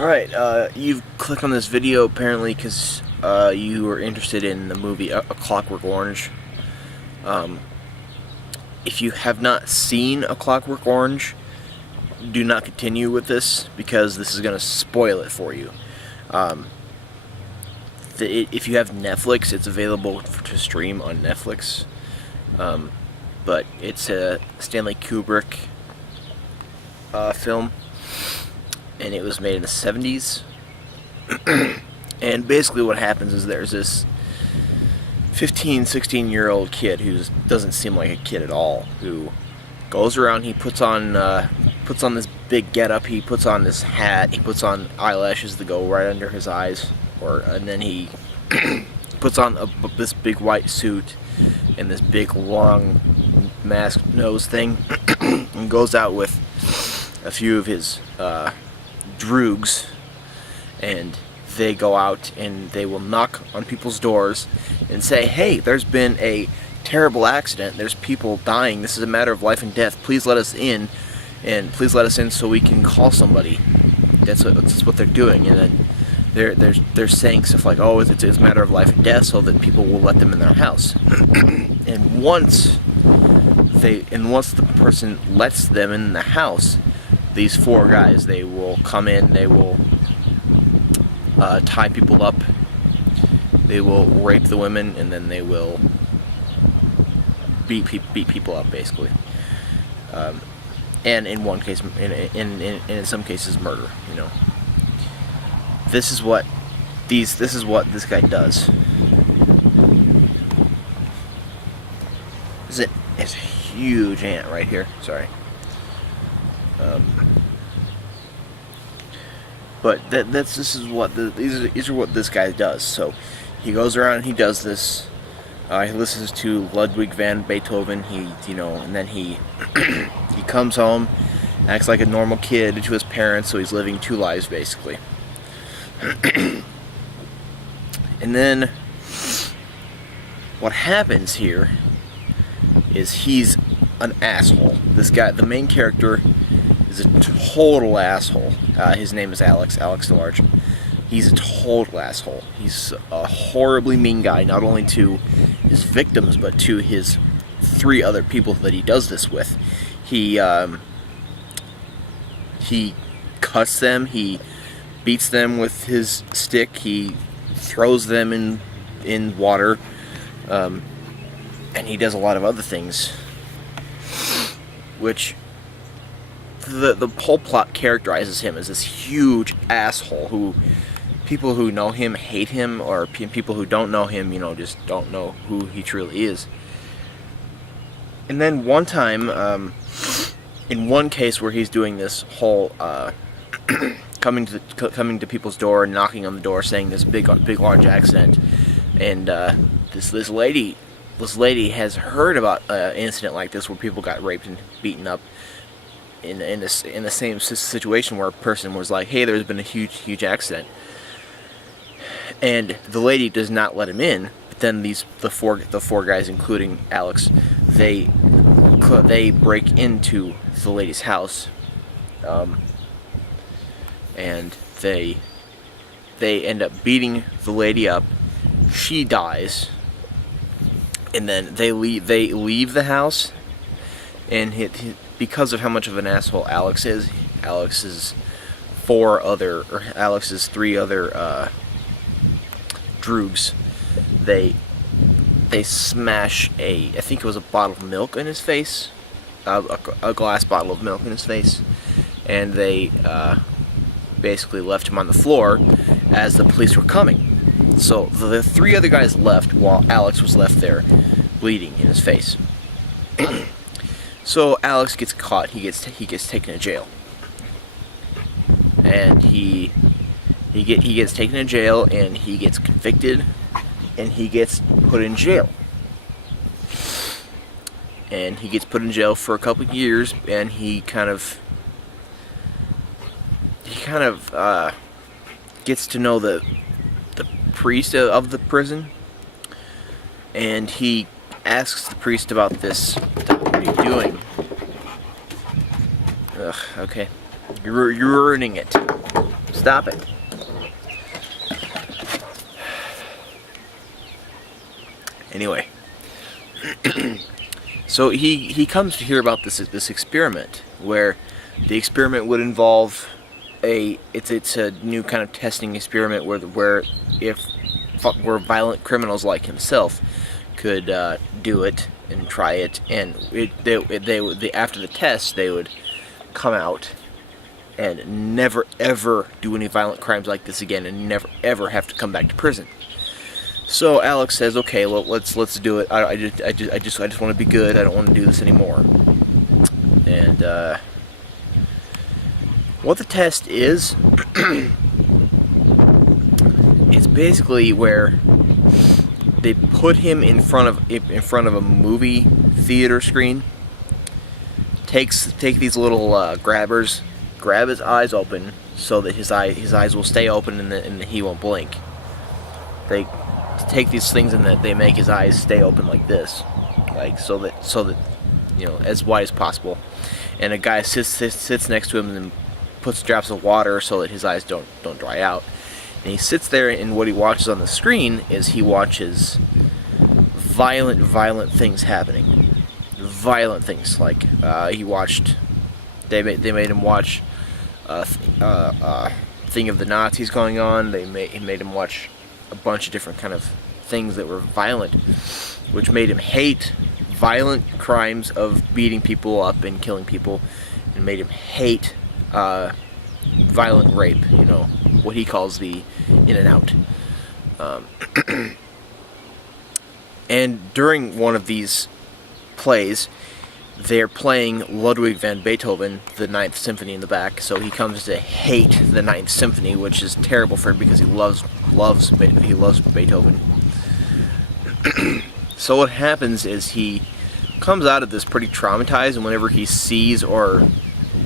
Alright, you've clicked on this video apparently because you were interested in the movie A Clockwork Orange. If you have not seen A Clockwork Orange, do not continue with this because this is going to spoil it for you. If you have Netflix, it's available to stream on Netflix. But it's a Stanley Kubrick film. And it was made in the 70s. And basically what happens is there's this 15, 16-year-old kid who doesn't seem like a kid at all, who goes around, he puts on this big getup, he puts on this hat, he puts on eyelashes that go right under his eyes, and then he puts on this big white suit and this big long mask nose thing, and goes out with a few of his droogs, and they go out and they will knock on people's doors and say, hey, there's been a terrible accident, there's people dying, this is a matter of life and death, please let us in, and please let us in so we can call somebody. That's what they're doing. And then they're saying stuff like, oh, it's a matter of life and death, so that people will let them in their house. and once the person lets them in the house, these four guys, they will come in, they will tie people up, they will rape the women, and then they will beat people up, basically. And in one case, in some cases, murder. You know, this is what this guy does. It's a huge ant right here. Sorry. But these are what this guy does. So he goes around and he does this. He listens to Ludwig van Beethoven. And then he he comes home, acts like a normal kid to his parents. So he's living two lives basically. And then what happens here is he's an asshole. This guy, the main character, is a total asshole. His name is Alex DeLarge. He's a total asshole. He's a horribly mean guy, not only to his victims, but to his three other people that he does this with. He cuts them, he beats them with his stick, he throws them in water, and he does a lot of other things, which the whole plot characterizes him as this huge asshole who people who know him hate him, or people who don't know him, just don't know who he truly is. And then one time, in one case where he's doing this whole coming to people's door and knocking on the door, saying this big large accident, and this lady has heard about an incident like this where people got raped and beaten up in the same situation where a person was like, hey, there's been a huge accident, and the lady does not let him in. But then the four guys, including Alex, they break into the lady's house, and they end up beating the lady up. She dies, and then they leave the house, and because of how much of an asshole Alex is, Alex's three other droogs, they smash I think it was a bottle of milk in his face, a glass bottle of milk in his face, and they basically left him on the floor as the police were coming. So the three other guys left while Alex was left there bleeding in his face. So Alex gets caught. He gets taken to jail, and he gets taken to jail, and he gets convicted, and he gets put in jail. And he gets put in jail for a couple of years, and he kind of gets to know the priest of the prison, and he asks the priest about this. What are you doing? Ugh, okay. You're ruining it. Stop it. Anyway, so he comes to hear about this experiment, where the experiment would involve it's a new kind of testing experiment where violent criminals like himself could do it and try it, and they after the test they would come out and never ever do any violent crimes like this again, and never ever have to come back to prison. So Alex says, "Okay, well, let's do it. I just want to be good. I don't want to do this anymore." And what the test is, it's basically where they put him in front of a movie theater screen. Take these little grabbers, grab his eyes open so that his eyes will stay open and he won't blink. They take these things and they make his eyes stay open like this, like so that as wide as possible. And a guy sits next to him and puts drops of water so that his eyes don't dry out. And he sits there, and what he watches on the screen is he watches violent things happening. Violent things, like he watched. They made him watch thing of the Nazis going on. He made him watch a bunch of different kind of things that were violent, which made him hate violent crimes of beating people up and killing people, and made him hate violent rape, what he calls the in and out. And during one of these plays, they're playing Ludwig van Beethoven, the Ninth Symphony in the back, so he comes to hate the Ninth Symphony, which is terrible for him because he loves Beethoven. So what happens is he comes out of this pretty traumatized, and whenever he sees or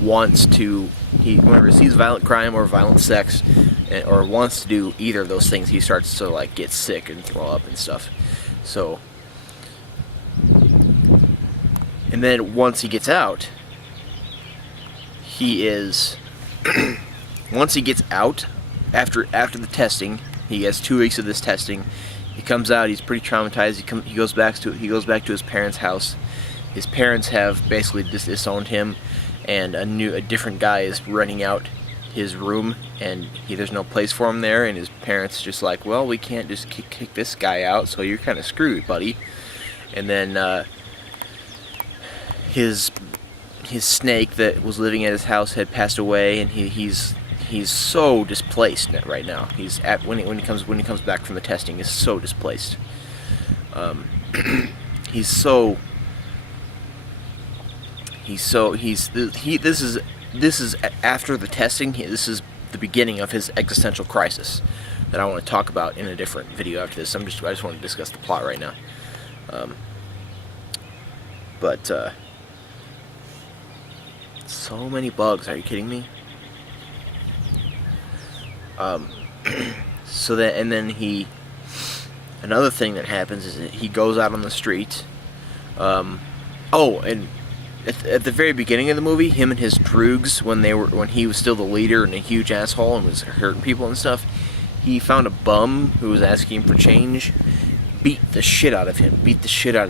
whenever he sees violent crime or violent sex, or wants to do either of those things, he starts to get sick and throw up and stuff. So, and then once he gets out, once he gets out after the testing, he has 2 weeks of this testing. He comes out. He's pretty traumatized. He goes back to his parents' house. His parents have basically disowned him, and a different guy is renting out his room, and there's no place for him there. And his parents just like, well, we can't just kick this guy out, so you're kind of screwed, buddy. And then his snake that was living at his house had passed away, and he's so displaced right now. When he comes back from the testing, he's so displaced. This is after the testing. This is the beginning of his existential crisis that I want to talk about in a different video after this. I just want to discuss the plot right now. But so many bugs. Are you kidding me? So that, and then another thing that happens is that he goes out on the street. And at the very beginning of the movie, him and his droogs, when he was still the leader and a huge asshole and was hurting people and stuff, he found a bum who was asking him for change, beat the shit out of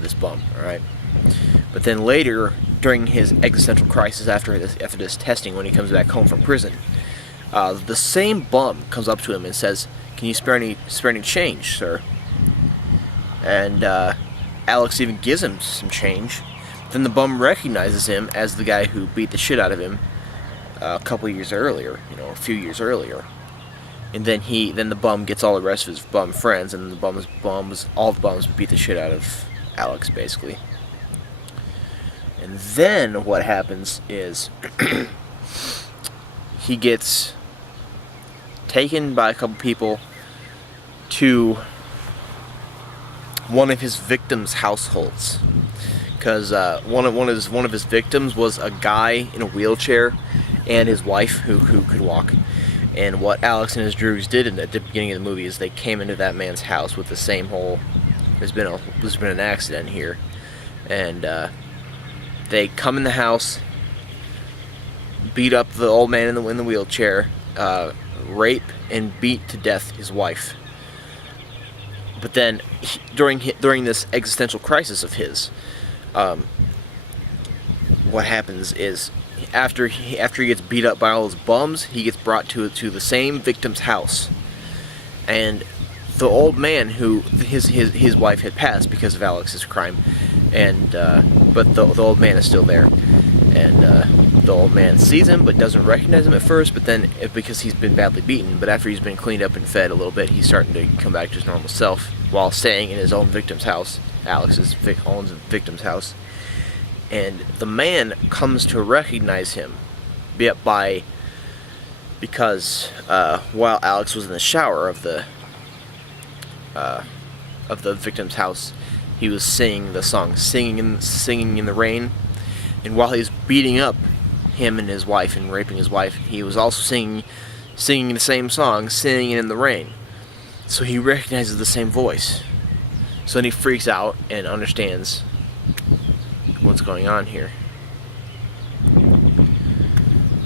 this bum, alright? But then later, during his existential crisis after this testing, when he comes back home from prison, the same bum comes up to him and says, "Can you spare any change, sir?" And Alex even gives him some change. Then the bum recognizes him as the guy who beat the shit out of him a few years earlier. And then the bum gets all the rest of his bum friends, and all the bums beat the shit out of Alex, basically. And then what happens is he gets taken by a couple people to one of his victims' households, because one of his victims was a guy in a wheelchair and his wife who could walk. And what Alex and his droogs did at the beginning of the movie is they came into that man's house with the same whole, there's been an accident here, and they come in the house, beat up the old man in the wheelchair, rape and beat to death his wife. But then, during this existential crisis of his, what happens is, after he gets beat up by all those bums, he gets brought to the same victim's house, and the old man who his wife had passed because of Alex's crime, and but the old man is still there, and the old man sees him but doesn't recognize him at first, but then because he's been badly beaten, but after he's been cleaned up and fed a little bit, he's starting to come back to his normal self while staying in his own victim's house, Alex's own victim's house. And the man comes to recognize him because while Alex was in the shower of the victim's house, he was singing the song "Singing in the Rain," and while he was beating up him and his wife and raping his wife, he was also singing the same song, "Singing in the Rain." So he recognizes the same voice. So then he freaks out and understands what's going on here.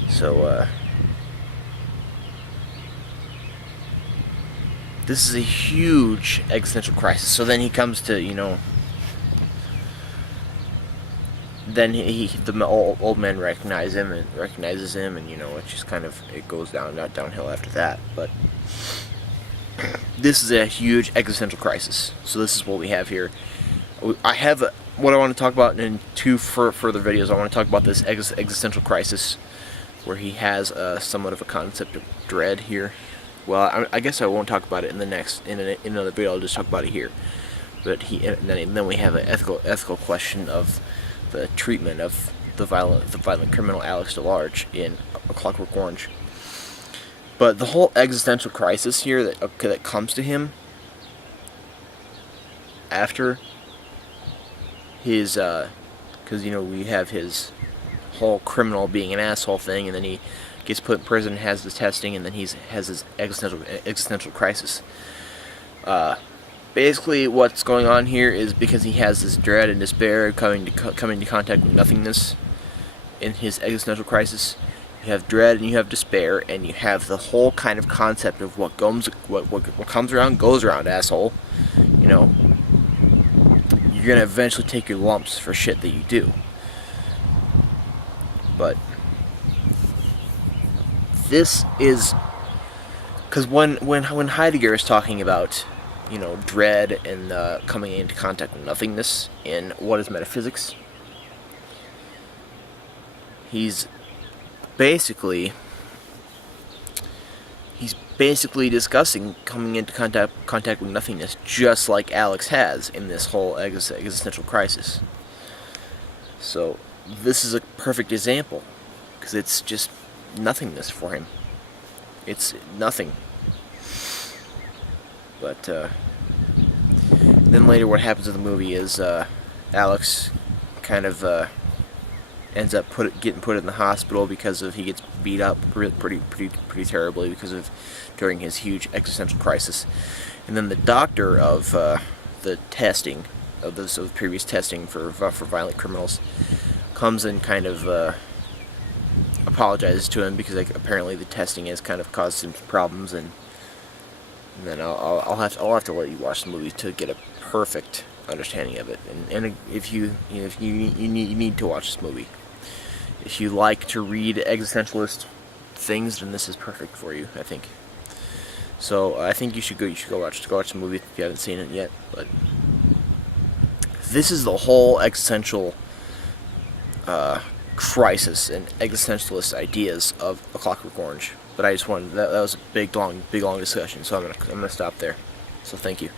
So this is a huge existential crisis. So then he comes to, then the old man recognizes him, and it just kind of, it goes downhill after that. But this is a huge existential crisis. So this is what we have here. I have what I want to talk about in two further videos. I want to talk about this existential crisis, where he has somewhat of a concept of dread here. Well, I guess I won't talk about it in another video. I'll just talk about it here. But then we have an ethical question of the treatment of the violent criminal Alex DeLarge in A Clockwork Orange. But the whole existential crisis here that comes to him after his, because we have his whole criminal being an asshole thing, and then he gets put in prison, has his testing, and then he has his existential crisis. Basically, what's going on here is because he has this dread and despair coming to contact with nothingness in his existential crisis. You have dread and you have despair, and you have the whole kind of concept of what comes around goes around, asshole. You're gonna eventually take your lumps for shit that you do. But this is because when Heidegger is talking about dread and coming into contact with nothingness in What is Metaphysics, he's basically discussing coming into contact with nothingness, just like Alex has in this whole existential crisis. So this is a perfect example, because it's just nothingness for him. It's nothing. But then later what happens in the movie is Alex kind of ends up getting put in the hospital because he gets beat up pretty terribly during his huge existential crisis. And then the doctor of the testing of the previous testing for violent criminals comes and kind of apologizes to him, because apparently the testing has kind of caused some problems, and then I'll have to let you watch the movie to get a perfect understanding of it. And if you need to watch this movie. If you like to read existentialist things, then this is perfect for you, I think. So I think you should go watch the movie if you haven't seen it yet. But this is the whole existential crisis and existentialist ideas of A Clockwork Orange. But I just wanted that was a big long discussion, so I'm gonna stop there. So thank you.